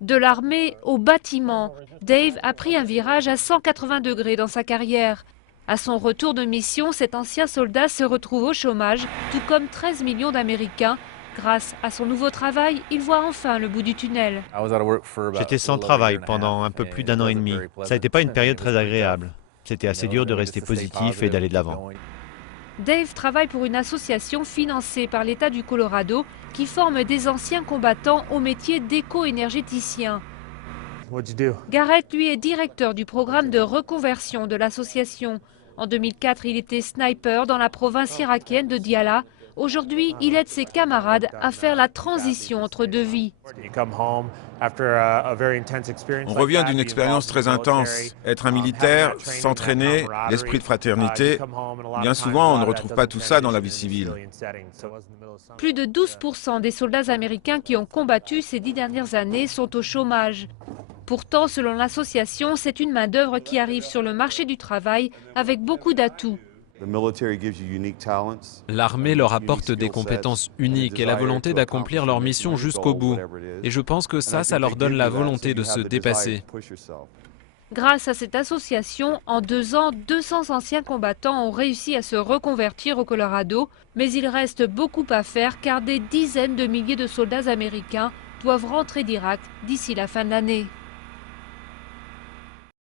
De l'armée au bâtiment, Dave a pris un virage à 180 degrés dans sa carrière. À son retour de mission, cet ancien soldat se retrouve au chômage, tout comme 13 millions d'Américains. Grâce à son nouveau travail, il voit enfin le bout du tunnel. J'étais sans travail pendant un peu plus d'un an et demi. Ça n'était pas une période très agréable. C'était assez dur de rester positif et d'aller de l'avant. Dave travaille pour une association financée par l'État du Colorado qui forme des anciens combattants au métier d'éco-énergéticien. Garrett, lui, est directeur du programme de reconversion de l'association. En 2004, il était sniper dans la province irakienne de Diyala. Aujourd'hui, il aide ses camarades à faire la transition entre deux vies. On revient d'une expérience très intense. Être un militaire, s'entraîner, l'esprit de fraternité, bien souvent on ne retrouve pas tout ça dans la vie civile. Plus de 12% des soldats américains qui ont combattu ces 10 dernières années sont au chômage. Pourtant, selon l'association, c'est une main-d'œuvre qui arrive sur le marché du travail avec beaucoup d'atouts. L'armée leur apporte des compétences uniques et la volonté d'accomplir leur mission jusqu'au bout. Et je pense que ça leur donne la volonté de se dépasser. Grâce à cette association, en 2 ans, 200 anciens combattants ont réussi à se reconvertir au Colorado. Mais il reste beaucoup à faire car des dizaines de milliers de soldats américains doivent rentrer d'Irak d'ici la fin de l'année.